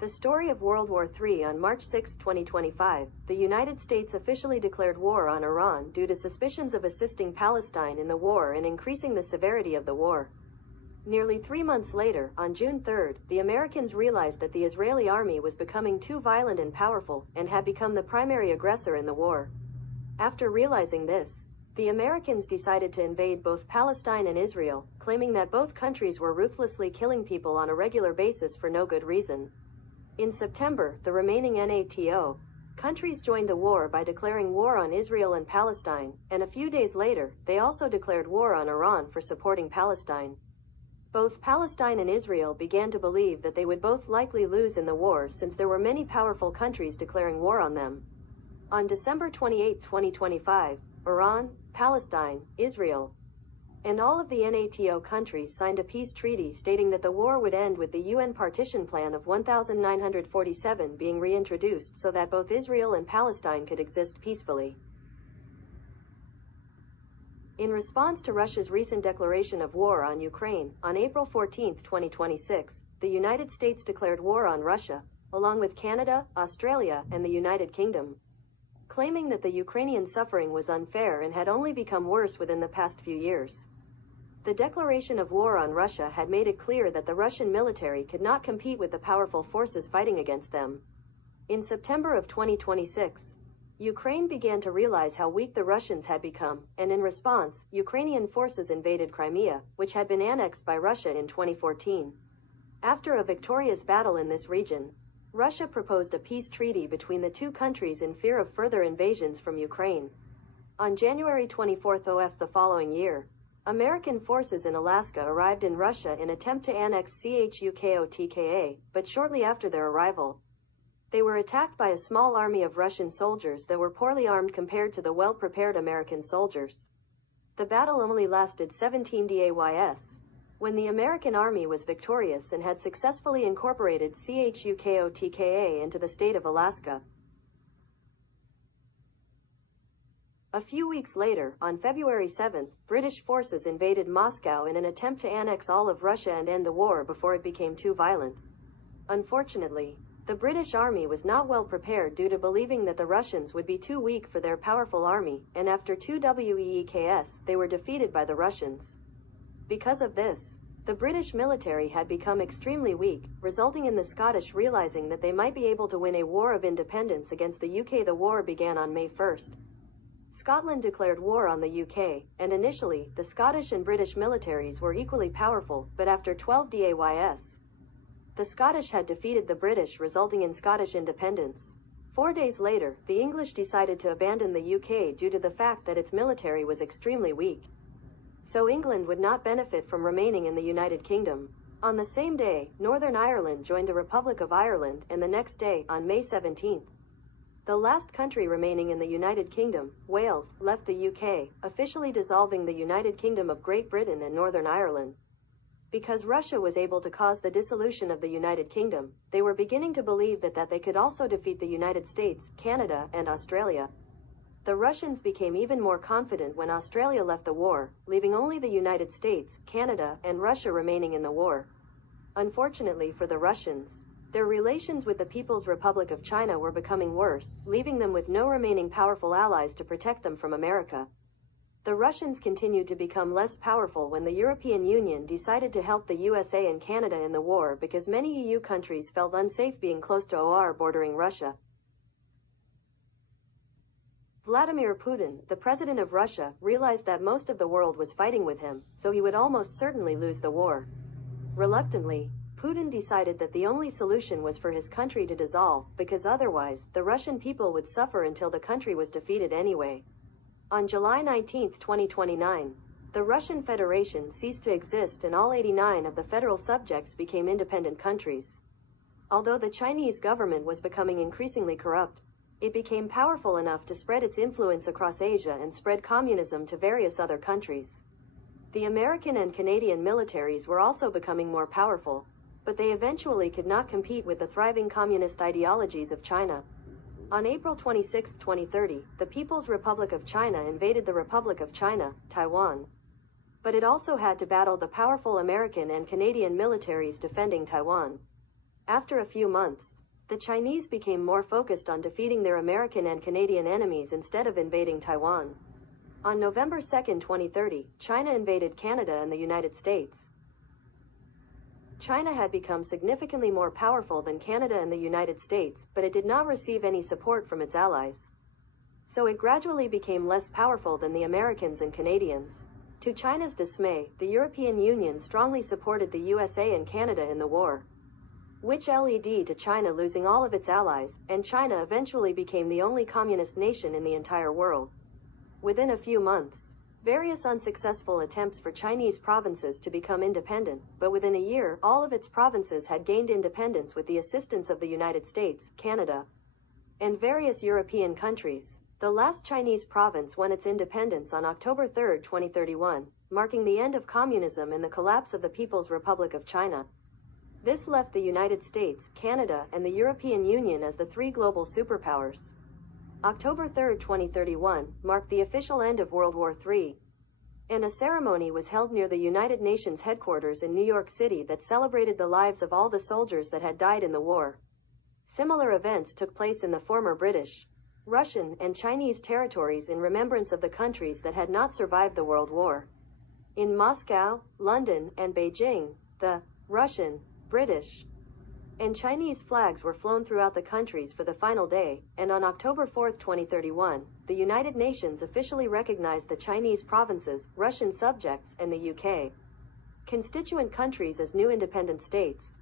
The story of World War III. On March 6, 2025, the United States officially declared war on Iran due to suspicions of assisting Palestine in the war and increasing the severity of the war. Nearly 3 months later, on June 3, the Americans realized that the Israeli army was becoming too violent and powerful, and had become the primary aggressor in the war. After realizing this, the Americans decided to invade both Palestine and Israel, claiming that both countries were ruthlessly killing people on a regular basis for no good reason. In September, the remaining NATO countries joined the war by declaring war on Israel and Palestine, and a few days later, they also declared war on Iran for supporting Palestine. Both Palestine and Israel began to believe that they would both likely lose in the war since there were many powerful countries declaring war on them. On December 28, 2025, Iran, Palestine, Israel, and all of the NATO countries signed a peace treaty stating that the war would end with the UN partition plan of 1947 being reintroduced so that both Israel and Palestine could exist peacefully. In response to Russia's recent declaration of war on Ukraine, on April 14, 2026, the United States declared war on Russia, along with Canada, Australia, and the United Kingdom, claiming that the Ukrainian suffering was unfair and had only become worse within the past few years. The declaration of war on Russia had made it clear that the Russian military could not compete with the powerful forces fighting against them. In September of 2026, Ukraine began to realize how weak the Russians had become, and in response, Ukrainian forces invaded Crimea, which had been annexed by Russia in 2014. After a victorious battle in this region, Russia proposed a peace treaty between the two countries in fear of further invasions from Ukraine. On January 24 the following year, American forces in Alaska arrived in Russia in an attempt to annex Chukotka, but shortly after their arrival, they were attacked by a small army of Russian soldiers that were poorly armed compared to the well-prepared American soldiers. The battle only lasted 17 days. When the American army was victorious and had successfully incorporated Chukotka into the state of Alaska. A few weeks later, on February 7, British forces invaded Moscow in an attempt to annex all of Russia and end the war before it became too violent. Unfortunately, the British army was not well prepared due to believing that the Russians would be too weak for their powerful army, and after 2 weeks, they were defeated by the Russians. Because of this, the British military had become extremely weak, resulting in the Scottish realizing that they might be able to win a war of independence against the UK. The war began on May 1. Scotland declared war on the UK, and initially, the Scottish and British militaries were equally powerful, but after 12 days, the Scottish had defeated the British, resulting in Scottish independence. 4 days later, the English decided to abandon the UK due to the fact that its military was extremely weak. So England would not benefit from remaining in the United Kingdom. On the same day, Northern Ireland joined the Republic of Ireland, and the next day, on May 17, the last country remaining in the United Kingdom, Wales, left the UK, officially dissolving the United Kingdom of Great Britain and Northern Ireland. Because Russia was able to cause the dissolution of the United Kingdom, they were beginning to believe that they could also defeat the United States, Canada, and Australia. The Russians became even more confident when Australia left the war, leaving only the United States, Canada, and Russia remaining in the war. Unfortunately for the Russians, their relations with the People's Republic of China were becoming worse, leaving them with no remaining powerful allies to protect them from America. The Russians continued to become less powerful when the European Union decided to help the USA and Canada in the war because many EU countries felt unsafe being close to or bordering Russia. Vladimir Putin, the president of Russia, realized that most of the world was fighting with him, so he would almost certainly lose the war. Reluctantly, Putin decided that the only solution was for his country to dissolve, because otherwise, the Russian people would suffer until the country was defeated anyway. On July 19, 2029, the Russian Federation ceased to exist and all 89 of the federal subjects became independent countries. Although the Chinese government was becoming increasingly corrupt, it became powerful enough to spread its influence across Asia and spread communism to various other countries. The American and Canadian militaries were also becoming more powerful, but they eventually could not compete with the thriving communist ideologies of China. On April 26, 2030, the People's Republic of China invaded the Republic of China, Taiwan. But it also had to battle the powerful American and Canadian militaries defending Taiwan. After a few months, the Chinese became more focused on defeating their American and Canadian enemies instead of invading Taiwan. On November 2, 2030, China invaded Canada and the United States. China had become significantly more powerful than Canada and the United States, but it did not receive any support from its allies. So it gradually became less powerful than the Americans and Canadians. To China's dismay, the European Union strongly supported the USA and Canada in the war, which led to China losing all of its allies, and China eventually became the only communist nation in the entire world. Within a few months, various unsuccessful attempts for Chinese provinces to become independent, but within a year, all of its provinces had gained independence with the assistance of the United States, Canada, and various European countries. The last Chinese province won its independence on October 3, 2031, marking the end of communism and the collapse of the People's Republic of China. This left the United States, Canada, and the European Union as the three global superpowers. October 3, 2031, marked the official end of World War III, and a ceremony was held near the United Nations headquarters in New York City that celebrated the lives of all the soldiers that had died in the war. Similar events took place in the former British, Russian, and Chinese territories in remembrance of the countries that had not survived the World War. In Moscow, London, and Beijing, the Russian, British, and Chinese flags were flown throughout the countries for the final day, and on October 4, 2031, the United Nations officially recognized the Chinese provinces, Russian subjects, and the UK constituent countries as new independent states.